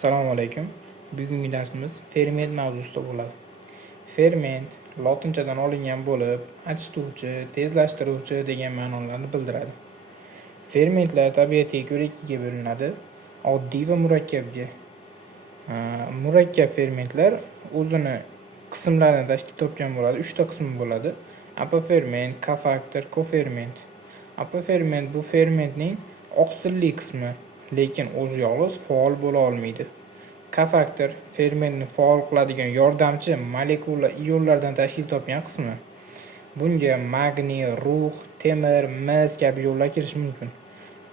Assalomu alaykum. Bugungi darsimiz ferment mavzusida bo'ladi. Ferment lotinchadan olingan bo'lib, achituvchi, tezlashtiruvchi degan ma'nolarni bildiradi. Fermentlar tabiatiga ko'ra ikkiga bo'linadi: oddiy va murakkabga. Murakkab fermentlar o'zini qismlaridan tashkil topgan bo'ladi. 3 ta qismi bo'ladi: apoferment, kofaktor, koferment. Apoferment bu fermentning oqsilli qismi, lekin o'zi yolg'iz faol bo'la olmaydi. Kofaktor fermentni faol qiladigan yordamchi molekula ionlardan tashkil topgan qismi. Bunga magniy, rux, temir, mis kabi ionlar kirishi mumkin.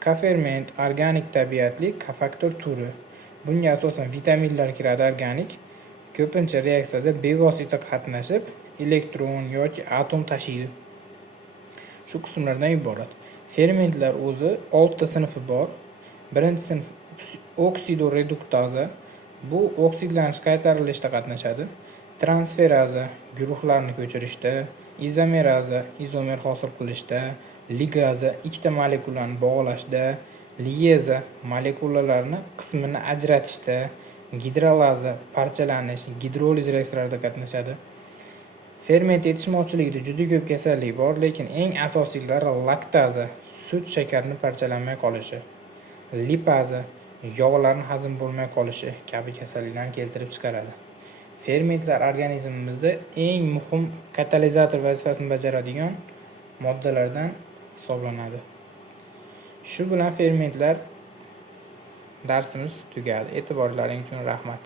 Koferment organik tabiatli kofaktor turi. Bunga asosan vitaminlar kiradi organik. Ko'pincha reaksiyada bevosita qatnashib, elektron yoki atom tashiydi. Shu qismlardan iborat. Fermentlar o'zi 6 ta sinfi bor. Birinchi sinf oksidoreduktaza. Bu oksidlanish qaytarilishda qatnashadi. Transferaza guruhlarni ko'chirishda, izomeraza izomer hosil qilishda, ligaza ikkita molekulani bog'lashda, liyeza molekulalarni qismini ajratishda, gidrolaza parchalanish, gidroliz reaksiyalarida qatnashadi. Ferment yetishmovchiligida juda ko'p kasallik bor, lekin eng asosiylari laktaza, sut shakarini parchalanmay qolishi, lipaza yog'larni hazm bo'lmay qolishi kabi kasalliklarni keltirib chiqaradi. Fermentlar organizmimizda eng muhim katalizator vazifasini bajaradigan moddalardan hisoblanadi. Shu bilan fermentlar darsimiz tugadi. E'tiborlaringiz uchun rahmat.